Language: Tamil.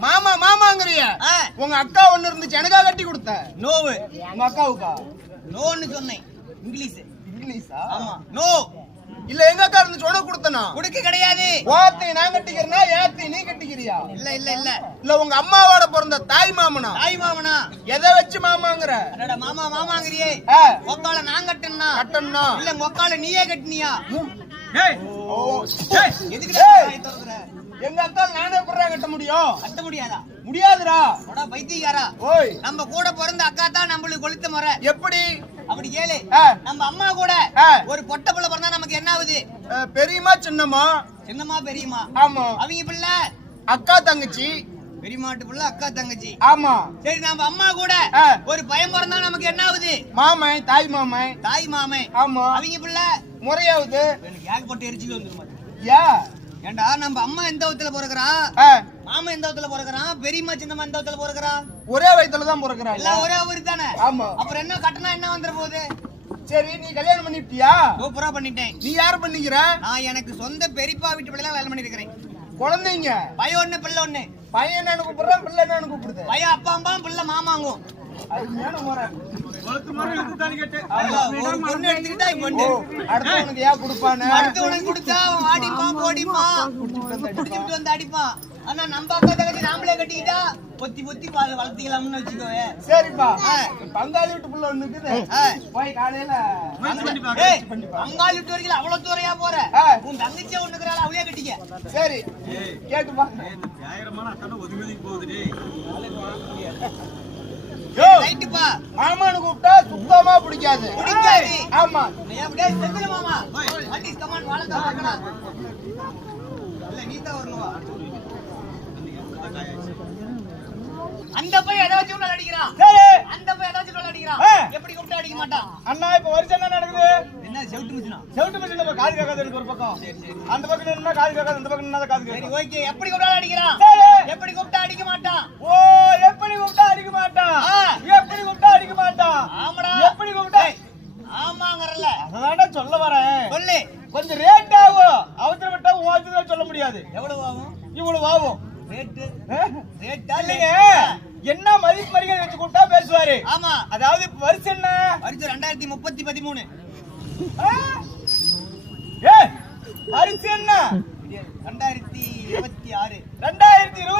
மாமா மாமாங்கறிய உங்க அக்கா ஒண்ணு இருந்துச்சு எனக்கா கட்டி கொடுத்த நோவு உங்க அக்காவுக்கா நோன்னு சொன்னேன் இங்கிலீஷா ஆமா நோ இல்ல எங்க அக்கா இருந்துச்சு உனக்கு கொடுத்தனா குடுக்க கிடையாது ஓத்தை நான் கட்டிக்கிறேனா ஏத்தி நீ கட்டிக்கிறியா இல்ல இல்ல இல்ல இல்ல உங்க அம்மாவோட பிறந்த தாய் மாமனா எதை வச்சு மாமாங்கற அடடா மாமா மாமாங்கறியே ஒக்கால நான் கட்டணும்னா இல்ல ஒக்கால நீயே கட்டினியா ஏய் ஓ ஏய் எதுக்குடா தரக்குற எங்க அக்கா நானே எப்பறா கட்ட முடியும் கட்ட முடியாதா முடியாதுடா போடா பைத்தியக்காரா ஓய் நம்ம கூட பிறந்த அக்கா தான் நம்மளுக்கு கொளுத்த முறை எப்படி அப்படி கேளு நம்ம அம்மா கூட ஒரு பொட்ட புள்ள பிறந்தா நமக்கு என்ன ஆகுது பெரியம்மா சின்னம்மா சின்னம்மா பெரியம்மா ஆமா அவங்க பிள்ளை அக்கா தங்கச்சி பெரியமாட்டு பிள்ளை அக்கா தங்கச்சி ஆமா சரி நம்ம அம்மா கூட ஒரு பையன் பிறந்தா நமக்கு என்ன ஆகுது மாமன் தாய் மாமன் ஆமா அவங்க பிள்ளை முறையாவது எனக்கு ஏகப்பட்ட எரிச்சல் வந்துருமா யா ஏண்டா நம்ம அம்மா எந்த வயத்துல பிறகுறா மாமா எந்த வயத்துல பிறகுறான் பெரியம்மா சின்னம்மா எந்த வயத்துல பிறகுறா ஒரே வயத்துல தான் பிறகுறா எல்லாம் ஒரே ஊரு தானே ஆமா அப்புறம் என்ன கட்டணா என்ன வந்துற போகுது சரி நீ கல்யாணம் பண்ணிட்டியா சூப்பரா பண்ணிட்டேன் நீ யாரு பண்ணிக்கிற நான் எனக்கு சொந்த பெரியப்பா வீட்டு பிள்ளைலாம் வேலை பண்ணிருக்கிறேன் குழந்தைங்க பையன் ஒண்ணு பிள்ளை ஒண்ணு பையன் என்ன கூப்பிடுறான் பிள்ளை என்ன கூப்பிடுது பையன் அப்பா அம்மா பிள்ளை மாமாங்கும் அருமையான முறை அடுத்தவனுக்கு ஏன் கொடுப்பானு அடுத்தவனுக்கு கொடுத்தா அவன் ஆடிப்பான் போடிப்பான் குடிச்சுட்டு வந்து அடிப்பான் ஆனா நம்ம அக்கா தங்கச்சி நாமளே கட்டிக்கிட்டா பொத்தி பொத்தி வளர்த்திக்கலாம்னு வச்சுக்கோவே சரிப்பா பங்காளி வீட்டு புள்ள ஒண்ணு இருக்குது போய் காலையில பங்காளி வீட்டு வரைக்கும் அவ்வளவு தூரையா போற உன் தங்கச்சியா ஒண்ணுக்குறாள் அவளே கட்டிக்க சரி கேட்டுப்பா மாமான்னு கூப்பிட்டா சுத்தமா பிடிக்காது ஆமா மாமா அந்த போய் ஏதாச்சும் அடிக்கிறான் அந்த போய் ஏதாச்சும் அடிக்கிறான் எப்படி கூப்பிட்டு அடிக்க மாட்டான் அண்ணா இப்ப வருஷம் என்ன நடக்குது என்ன செவுட்டு மிஷின் காது கேட்காது ஒரு பக்கம் அந்த பக்கம் என்ன காது கேட்காது அந்த பக்கம் என்ன காது சரி ஓகே எப்படி கூப்பிட்டு அடிக்கிறான் எப்படி கூப்பிட்டு அடிக்க மாட்டான் ஓ எப்படி கூப்பிட்டா அடிக்க மாட்டான் எப்படி கூப்பிட்டா அடிக்க மாட்டான் ஆமாடா எப்படி கூப்பிட்டா ஆமாங்கறல அதான் சொல்ல வரேன் சொல்லு கொஞ்சம் ரேட் ஆகும் அவசர விட்டா ஓதுதான் சொல்ல முடியாது எவ்வளவு ஆகும் இவ்வளவு ஆகும் ரேட்டா இல்லைங்க என்ன மதிப்பு மரியாதை வச்சு கூப்பிட்டா பேசுவாரு ஆமா அதாவது வருஷம் என்ன வருஷம் 2013 வருஷம் என்ன 2026 2020